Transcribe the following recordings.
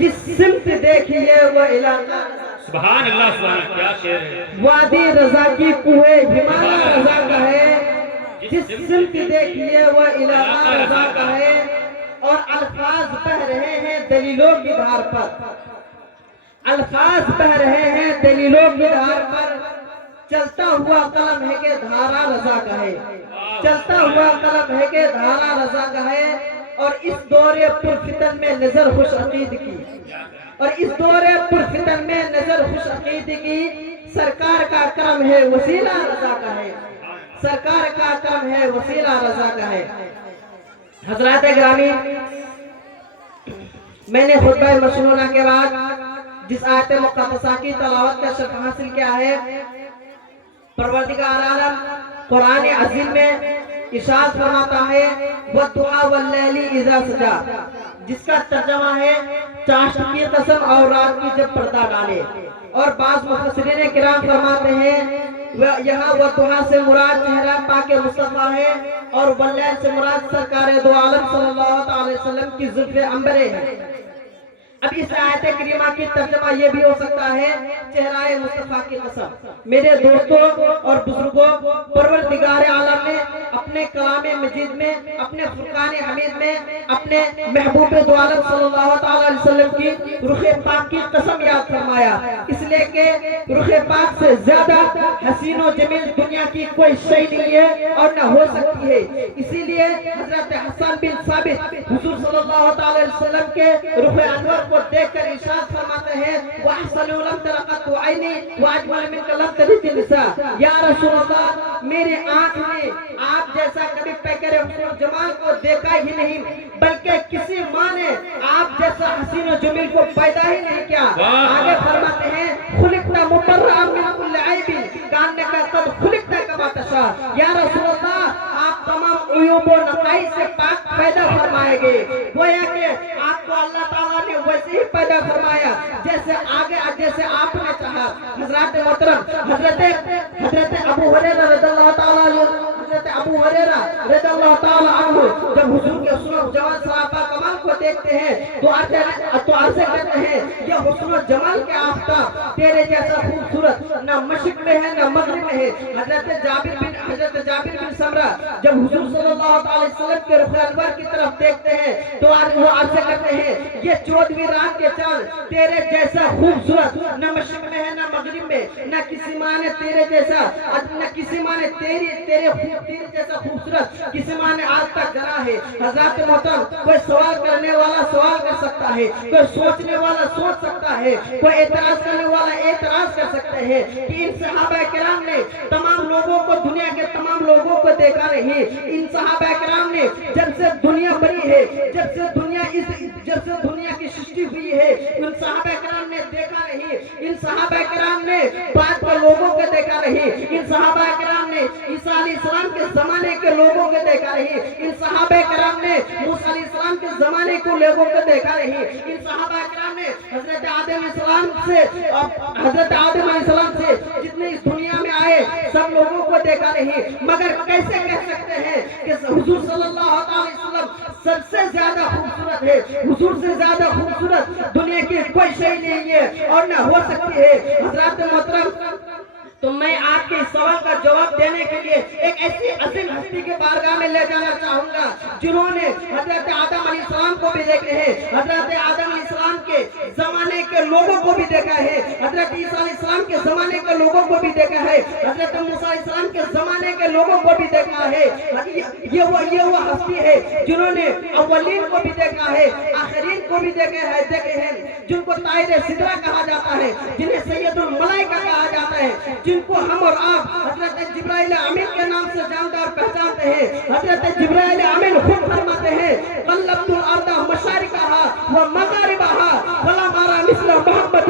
جس سمت دیکھیے وہ علاقہ سبحان اللہ سبحان اللہ، کیا شعر ہے۔ وادی رضا کی کوہ ہمالیہ رضا کا ہے، جس سمت دیکھیے وہ علاقہ رضا کا ہے، اور الفاظ بہ رہے ہیں دلیلوں کی دھار پر، الفاظ بہ رہے ہیں دلیلوں کی دھار پر، چلتا ہوا قلم ہے کہ دھارا رضا کا ہے، چلتا ہوا قلم ہے کہ دھارا رضا کا ہے، اور اس دور پرفتن میں نظر خوش عقید کی، اور اس دور پرفتن میں نظر خوش عقید کی، سرکار کا کرم ہے وسیلہ رضا کا ہے، سرکار کا کرم ہے وسیلہ رضا کا ہے۔ حضرات گرامی، میں نے خطبہ مشنونہ کے بعد جس آیت مقدسہ کی تلاوت کا شرف حاصل کیا ہے، پروردگار عالم قرآن عظیم میں ارشاد فرماتا ہے وَالدُّعَا وَاللَّيْلِ اِذَا سَجَا، جس کا ترجمہ ہے چاشت کی قسم اور رات کی جب پردہ ڈالے، اور بعض مفسرین کرام فرماتے ہیں یہاں وَالدُّعَا سے مراد چہرہ پاک مصطفیٰ ہے، اور وَاللَّيْلِ سے مراد سرکار دو عالم صلی اللہ علیہ وسلم کی زلف عنبریں ہیں۔ اب اس آیت کریمہ کی ترجمہ یہ بھی ہو سکتا ہے چہرہ مصطفیٰ کی قسم۔ میرے دوستوں اور بزرگوں، پروردگار عالم نے اپنے کلام مجید میں، اپنے فرقان حمید میں، اپنے محبوب دو عالم صلی اللہ علیہ وسلم کی رخ پاک کی قسم یاد فرمایا، اس لیے کہ رخ پاک سے زیادہ حسین و جمیل دنیا کی کوئی شے نہیں ہے اور نہ ہو سکتی ہے۔ اسی لیے حضرت حسن بن ثابت حضور صلی اللہ علیہ وسلم کے رخ انور کو دیکھ کر ارشاد فرماتے ہیں وَأَحْسَنُ لَمْ تَرَقَتْ عَيْنِي وَأَجْمَلَ مِنْكَ لَمْ تَلِدِ النِّسَاء، یا رسول اللہ میرے آنکھ نے آپ جیسا کبھی پیکر حسن و جمال کو دیکھا ہی نہیں، بلکہ کسی ماں نے آپ جیسا حسین و جمیل کو پیدا ہی نہیں کیا۔ آگے فرماتے ہیں خُلِقْتَ مُبَرَّأً مِنْ كُلِّ عَيْبٍ كَأَنَّكَ قَدْ خُلِقْتَ كَمَا تَشَاءُ، یا رسول اللہ آپ تمام عیوب و نقائص سے پاک پیدا فرمائے گئے، گویا کہ آپ کو اللہ تعالیٰ نے ویسے ہی پیدا فرمایا جیسے آپ نے چاہا۔ حضرات محترم، حضرت ابو ہریرہ رضی اللہ تعالیٰ عنہ جب حضور کے حسن و جمال صحابہ کمال کو دیکھتے ہیں تو عرض کرتے ہیں یہ حسن و جمال کے آفتاب تیرے جیسا خوبصورت نہ مشرق میں ہے نہ مغرب میں ہے۔ حضرت جابر بن سمرہ جب حضور صلی اللہ علیہ وسلم کے رخ انور کی طرف دیکھتے ہیں تو وہ عرض کرتے ہیں یہ 14ویں رات کے چاند تیرے جیسا خوبصورت نہ مشرق میں ہے نہ مغرب میں، نہ کسی ماں نے تیرے جیسا خوبصورت کسی ماں نے آج تک جنا ہے۔ حضرات محترم، کوئی سوال کرنے والا سوال کر سکتا ہے، کوئی سوچنے والا سوچ سکتا ہے، کوئی اعتراض کرنے والا اعتراض کر سکتے ہیں کہ ان صحابہ کرام نے تمام لوگوں کو، دنیا کے تمام لوگوں کو دیکھا نہیں۔ ان صحابہ کرام نے جب سے دنیا بنی ہے، جب سے دنیا کی سرشٹی ہوئی ہے، ان صحابہ کرام نے دیکھا نہیں۔ ان صحابہ کرام نے بعد کے لوگوں کو دیکھا نہیں۔ ان صحابہ کرام نے عیسیٰ علیہ السلام کے زمانے کے لوگوں کو دیکھا نہیں۔ ان صحابہ کرام نے موسیٰ علیہ السلام کے زمانے کے لوگوں کو دیکھا نہیں۔ ان صحابہ کرام نے حضرت آدم علیہ السلام سے جتنے اس دنیا میں آئے سب لوگوں کو دیکھا نہیں۔ مگر کیسے کہہ سکتے ہیں کہ حضور صلی اللہ علیہ وسلم سب سے زیادہ خوبصورت ہے؟ حضور سے زیادہ خوبصورت دنیا کی کوئی شے نہیں ہے اور نہ ہو سکتی ہے۔ حضرات محترم، تو میں آپ کے سوال کا جواب دینے کے لیے ایک ایسی عظیم ہستی کے بارگاہ میں لے جانا چاہوں گا جنہوں نے حضرت آدم علیہ السلام کو بھی دیکھے ہیں، حضرت آدم علیہ السلام کے زمانے کے لوگوں کو بھی دیکھا ہے، حضرت عیسیٰ علیہ السلام کے زمانے کے لوگوں کو بھی دیکھا ہے، حضرت موسیٰ علیہ السلام کے زمانے کے لوگوں کو بھی دیکھا ہے۔ یہ وہ ہستی ہے جنہوں نے اولین کو بھی دیکھا ہے، آخرین کو بھی دیکھے ہیں، جن کو طائر سدرہ کہا جاتا ہے، جنہیں سید الملائکہ کہا جاتا ہے، جن کو ہم اور آپ حضرت جبرائیل امین کے نام سے جانتے اور پہچانتے ہیں۔ حضرت جبرائیل امین خود فرماتے ہیں قلبت الارض مشارقها ومغاربها فلم ارى مثل محمد،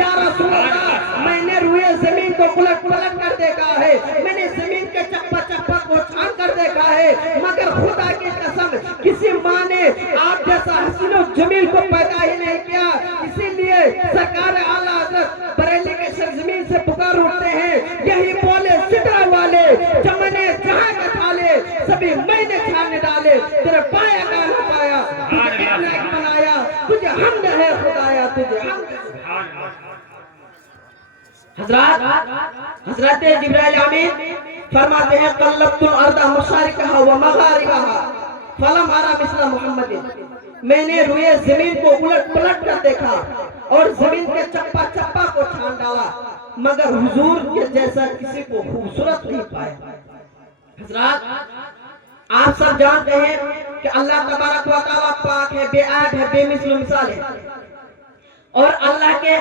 یا رسول اللہ میں نے روئے زمین کو پلٹ کر دیکھا ہے، میں نے زمین کے چپا کو چھان کر دیکھا ہے، مگر خدا کی قسم کسی ماں نے آپ جیسا حسین و جمیل کو پیدا ہی نہیں کیا۔ اسی لیے سرکار اعلیٰ حضرت بریلی کے سرزمین سے پکار اٹھتے ہیں یہی بولے سدرہ والے چمنے جہاں کا تھالے سبھی میں نے چھانے ڈالے، تیرے پایا کا نہ پایا، تجھے ایک لائق بنایا، تجھے حمد ہے خدایا تجھے حمد ہے۔ سبحان اللہ۔ حضرت جبرائیل امین فرماتے ہیں قلبت الارض مشارقها ومغاربها فلم ارى مثل محمد، میں نے روئے زمین کو الٹ پلٹ کر دیکھا اور زمین کے چپا چپا کو چھان ڈالا مگر حضور کے جیسا کسی کو خوبصورت نہیں پایا۔ حضرات آپ سب جانتے ہیں کہ اللہ تبارک و تعالیٰ پاک ہے، بے عیب ہے، بے مثل و مثال ہے، اور اللہ کے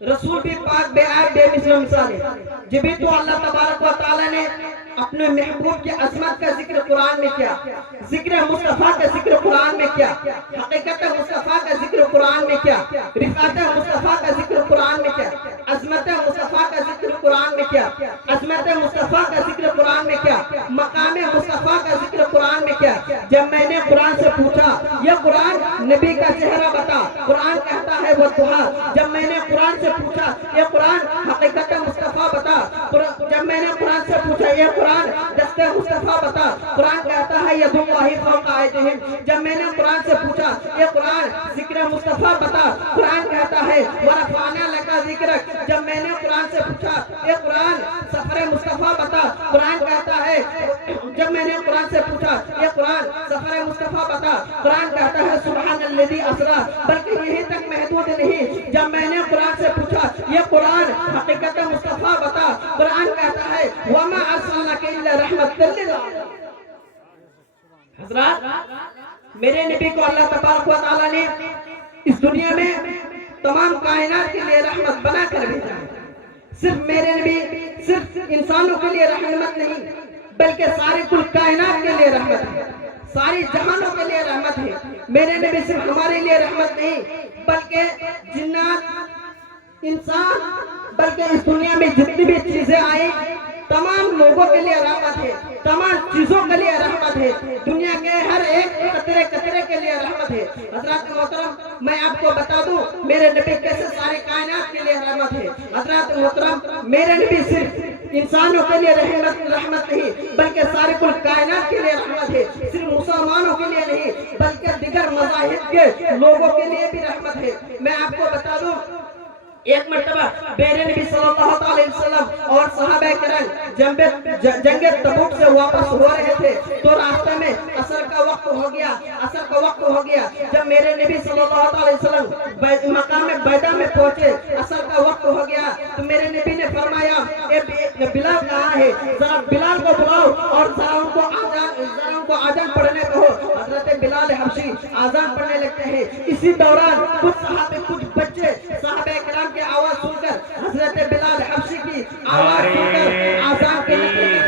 رسول بھی پاک بے عیب بے مثل و مثال ہے۔ جبھی تو اللہ تبارک و تعالیٰ نے اپنے محبوب کی عظمت کا ذکر قرآن میں کیا، ذکر مصطفیٰ کا ذکر قرآن میں کیا، حقیقت مصطفیٰ کا ذکر قرآن میں کیا، رفعت مصطفیٰ کا ذکر قرآن میں کیا، عظمت مصطفیٰ کا ذکر قرآن میں کیا، عظمت مصطفیٰ کا ذکر قرآن میں کیا، مقام مصطفیٰ کا ذکر قرآن میں کیا۔ جب میں نے قرآن سے پوچھا یہ قرآن نبی کا چہرہ بتا، قرآن کہتا ہے وہ دعا۔ جب میں نے قرآن سے پوچھا یہ قرآن حقیقت مصطفیٰ بتا، جب میں نے قرآن سے پوچھا یہ قرآن دست مصطفیٰ بتا، قرآن کہتا ہے ید اللہ فوق ایدیہم۔ جب میں نے قرآن سے پوچھا یہ قرآن ذکر مصطفیٰ بتا، قرآن کہتا ہے ورفعنا لک ذکرک۔ جب میں نے قرآن سے پوچھا یہ قرآن سفر مصطفیٰ بتا، قرآن کہتا ہے، جب میں نے قرآن سے پوچھا یہ قرآن سفر مصطفیٰ بتا، قرآن کہتا ہے سبحان الذی اسریٰ۔ بلکہ یہیں تک محدود نہیں، جب میں نے قرآن سے پوچھا یہ قرآن حقیقت مصطفیٰ بتا، قرآن کہتا ہے وما ارسلناک الا رحمۃ للعالمین۔ حضرات میرے نبی کو اللہ تبارک و تعالیٰ نے اس دنیا میں تمام کائنات کے لیے رحمت بنا کر بھیجا ہے۔ صرف میرے نبی صرف انسانوں کے لیے رحمت نہیں بلکہ ساری کل کائنات کے لیے رحمت ہے، ساری جہانوں کے لیے رحمت ہے۔ میرے نبی صرف ہمارے لیے رحمت نہیں بلکہ جنات، انسان، بلکہ اس دنیا میں جتنی بھی چیزیں آئی تمام لوگوں کے لیے رحمت ہے، تمام چیزوں کے لیے رحمت ہے، دنیا کے ہر ایک قطرے قطرے کے لیے رحمت ہے۔ حضرات محترم میں آپ کو بتا دوں میرے نبی کیسے ساری کائنات کے لیے رحمت ہے۔ حضرات محترم میرے نبی صرف انسانوں کے لیے رحمت نہیں بلکہ ساری کل کائنات کے لیے رحمت ہے، صرف مسلمانوں کے لیے نہیں بلکہ دیگر مذاہب کے لوگوں کے لیے بھی رحمت ہے۔ میں آپ کو بتا دوں ایک مرتبہ میرے نبی صلی اللہ علیہ وسلم اور صحابہ کرام جنگ تبوک سے واپس ہو رہے تھے تو راستہ میں عصر کا وقت ہو گیا۔ جب میرے نبی صلی اللہ علیہ وسلم مقام بیدا میں پہنچے، عصر کا وقت ہو گیا تو میرے نبی نے فرمایا اے بلال کہاں ہے، ذرا بلال کو بلاؤ اور ذرا ان کو آذان پڑھنے کہو۔ حضرت بلال حبشی آذان پڑھنے لگتے ہیں۔ اسی دوران کچھ صحابہ، کچھ بچے صحابہ کرام کی آواز سن کر حضرت بلال حبشی کی آواز سن کر آذان کے لگتے ہیں۔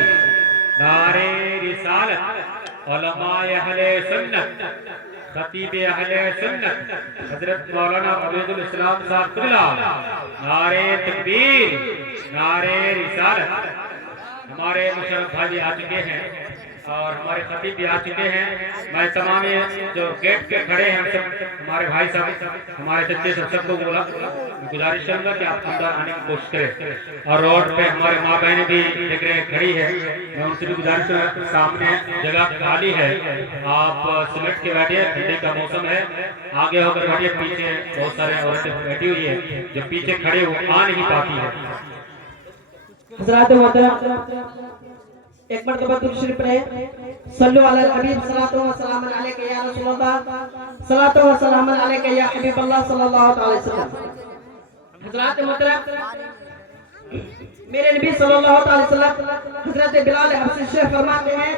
نعرہ رسالت، علماء اہل سنت، خطیب اہل سنت حضرت مولانا عبید الاسلام صاحب قبلہ، نعرہ تکبیر، نعرہ رسالت۔ ہمارے مشرف بھائی آ چکے ہیں اور ہمارے خطیب بھی آ چکے ہیں۔ میں تمام جو گیٹ پہ کھڑے ہیں ہمارے بھائی صاحب، ہمارے چچے سب کو گزارش کروں گا کہ آپ اندر آنے کی کوشش کریں، اور روڈ پہ ہمارے ماں بہنیں بھی دیکھ رہے کھڑی ہے، میں ان سے بھی گزارش کروں گا سامنے جگہ خالی ہے، آپ سمٹ کے بیٹھیے، ٹھنڈی کا موسم ہے، آگے ہو کر بیٹھیے، پیچھے بہت سارے عورتیں بیٹھی ہوئی ہے جو پیچھے کھڑے ہو آ نہیں پاتی ہے۔ حضرات محترم ایک مرتبہ درود شریف پڑھیں، صلو علی الحبیب صلاۃ و سلام علیک یا رسول اللہ، صلاۃ و سلام علیک یا حبیب اللہ صلی اللہ علیہ وسلم۔ حضرات محترم میرے نبی صلی اللہ علیہ وسلم حضرت بلال حبشی سے فرماتے ہیں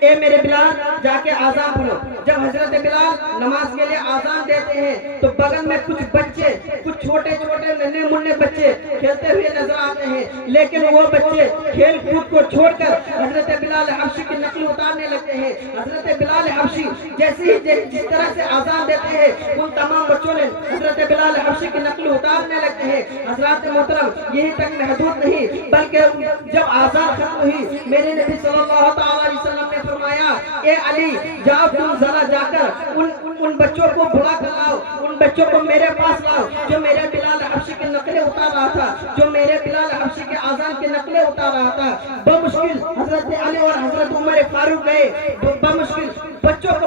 اے میرے بلال جا کے آذان پڑھو۔ جب حضرت بلال نماز کے لیے آذان دیتے ہیں تو بغل میں کچھ بچے، کچھ چھوٹے چھوٹے ننھے منھے بچے کھیلتے ہوئے نظر آتے ہیں، لیکن وہ بچے کھیل کود کو چھوڑ کر حضرت بلال حبشی کی نقل اتارنے لگتے ہیں۔ حضرت بلال حبشی جیسے ہی جس طرح سے آذان دیتے ہیں ان تمام بچوں نے حضرت بلال حبشی کی نقل اتارنے لگتے ہیں۔ حضرات محترم یہی تک محدود نہیں بلکہ جب آذان ختم ہوئی میرے نبی صلی اللہ علیہ وسلم نے فرمایا اے علی جاؤ تم ذرا جا کر ان بچوں کو بلا کر لاؤ، ان بچوں کو میرے پاس لاؤ جو میرے بلال حبشی کی نقلیں اتار رہا تھا، جو میرے بلال حبشی کے آذان کی نقلیں اتار رہا تھا۔ بمشکل حضرت علی اور حضرت عمر فاروق گئے، بمشکل بچوں کو